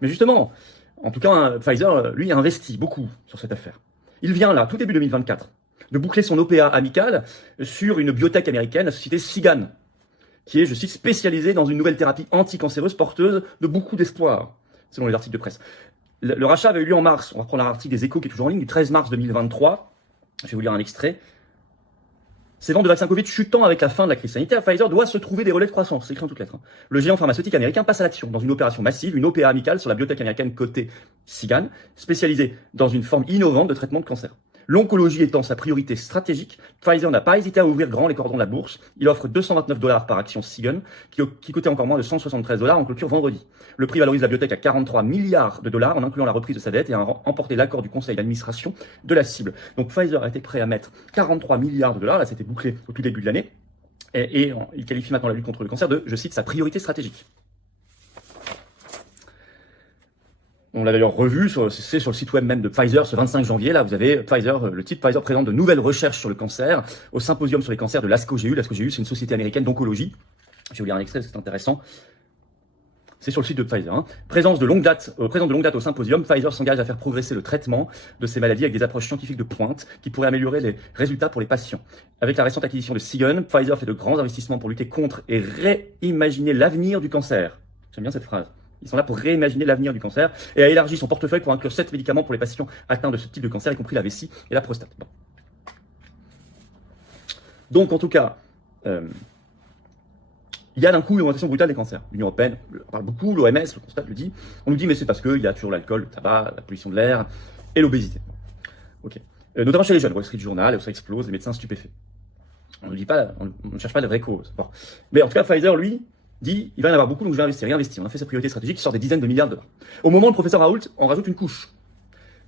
Mais justement, en tout cas, Pfizer, lui, a investi beaucoup sur cette affaire. Il vient là, tout début 2024, de boucler son OPA amical sur une biotech américaine, la société Seagen, qui est, je cite, spécialisée dans une nouvelle thérapie anticancéreuse porteuse de beaucoup d'espoir, selon les articles de presse. Le rachat avait eu lieu en mars. On va prendre l'article des Échos qui est toujours en ligne, du 13 mars 2023. Je vais vous lire un extrait. Ces ventes de vaccins Covid chutant avec la fin de la crise sanitaire, Pfizer doit se trouver des relais de croissance. C'est écrit en toutes lettres. Le géant pharmaceutique américain passe à l'action dans une opération massive, une OPA amicale sur la biotech américaine cotée Seagen, spécialisée dans une forme innovante de traitement de cancer. L'oncologie étant sa priorité stratégique, Pfizer n'a pas hésité à ouvrir grand les cordons de la bourse. Il offre 229 $ par action Seagen, qui coûtait encore moins de 173 $ en clôture vendredi. Le prix valorise la biotech à 43 milliards de dollars en incluant la reprise de sa dette et a emporté l'accord du conseil d'administration de la cible. Donc Pfizer a été prêt à mettre 43 milliards de dollars, là c'était bouclé au tout début de l'année, et il qualifie maintenant la lutte contre le cancer de, je cite, sa priorité stratégique. On l'a d'ailleurs revu, c'est sur le site web même de Pfizer ce 25 janvier. Là, vous avez Pfizer, le titre Pfizer présente de nouvelles recherches sur le cancer au symposium sur les cancers de l'ASCO-GU. L'ASCO-GU, c'est une société américaine d'oncologie. Je vais vous lire un extrait, c'est intéressant. C'est sur le site de Pfizer. Hein. Présent de longue date au symposium, Pfizer s'engage à faire progresser le traitement de ces maladies avec des approches scientifiques de pointe qui pourraient améliorer les résultats pour les patients. Avec la récente acquisition de Seagen, Pfizer fait de grands investissements pour lutter contre et réimaginer l'avenir du cancer. J'aime bien cette phrase. Ils sont là pour réimaginer l'avenir du cancer et a élargi son portefeuille pour inclure 7 médicaments pour les patients atteints de ce type de cancer, y compris la vessie et la prostate. Bon. Donc, en tout cas, il y a d'un coup une augmentation brutale des cancers. L'Union européenne en parle beaucoup, l'OMS, le constate, le dit. On nous dit, mais c'est parce qu'il y a toujours l'alcool, le tabac, la pollution de l'air et l'obésité. Ok. Notamment chez les jeunes, Wall Street Journal, ça explose, les médecins stupéfaits. On ne cherche pas la vraie cause. Bon. Mais en tout cas, Pfizer, lui, dit, il va y en avoir beaucoup, donc je vais investir. On a fait sa priorité stratégique qui sort des dizaines de milliards de dollars. Au moment où le professeur Raoult en rajoute une couche.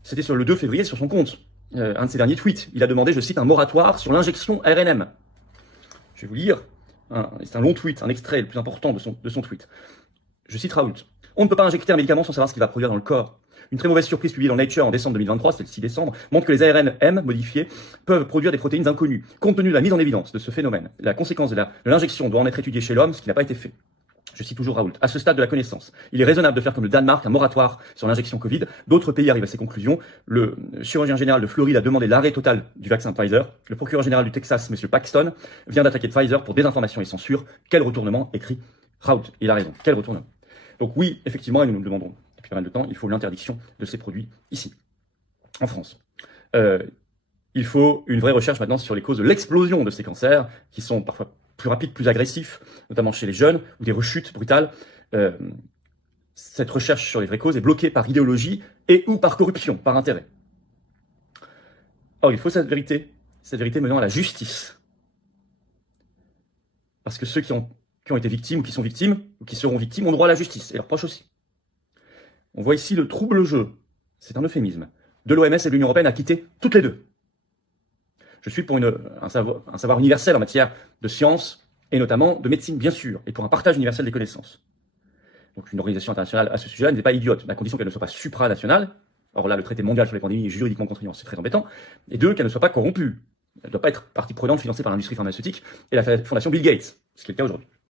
C'était sur le 2 février sur son compte. Un de ses derniers tweets. Il a demandé, je cite, un moratoire sur l'injection RNM. Je vais vous lire. C'est un long tweet, un extrait le plus important de son tweet. Je cite Raoult. On ne peut pas injecter un médicament sans savoir ce qu'il va produire dans le corps. Une très mauvaise surprise publiée dans Nature en décembre 2023, c'était le 6 décembre, montre que les ARNM modifiés peuvent produire des protéines inconnues. Compte tenu de la mise en évidence de ce phénomène, la conséquence de l'injection doit en être étudiée chez l'homme, ce qui n'a pas été fait. Je cite toujours Raoult. À ce stade de la connaissance, il est raisonnable de faire comme le Danemark un moratoire sur l'injection Covid. D'autres pays arrivent à ces conclusions. Le chirurgien général de Floride a demandé l'arrêt total du vaccin Pfizer. Le procureur général du Texas, M. Paxton, vient d'attaquer Pfizer pour désinformation et censure. Quel retournement, écrit Raoult. Il a raison. Quel retournement. Donc oui, effectivement, et nous nous le demandons depuis pas mal de temps, il faut l'interdiction de ces produits ici, en France. Il faut une vraie recherche maintenant sur les causes de l'explosion de ces cancers, qui sont parfois plus rapides, plus agressifs, notamment chez les jeunes, ou des rechutes brutales. Cette recherche sur les vraies causes est bloquée par idéologie et ou par corruption, par intérêt. Or, il faut cette vérité menant à la justice. Parce que ceux qui ont été victimes, ou qui sont victimes, ou qui seront victimes, ont droit à la justice, et leurs proches aussi. On voit ici le trouble jeu, c'est un euphémisme, de l'OMS et de l'Union européenne à quitter toutes les deux. Je suis pour un savoir universel en matière de sciences, et notamment de médecine, bien sûr, et pour un partage universel des connaissances. Donc une organisation internationale à ce sujet n'est pas idiote, à condition qu'elle ne soit pas supranationale. Or là, le traité mondial sur les pandémies est juridiquement contraignant, c'est très embêtant. Et deux, qu'elle ne soit pas corrompue. Elle ne doit pas être partie prenante financée par l'industrie pharmaceutique et la fondation Bill Gates, ce qui est le cas aujourd'hui.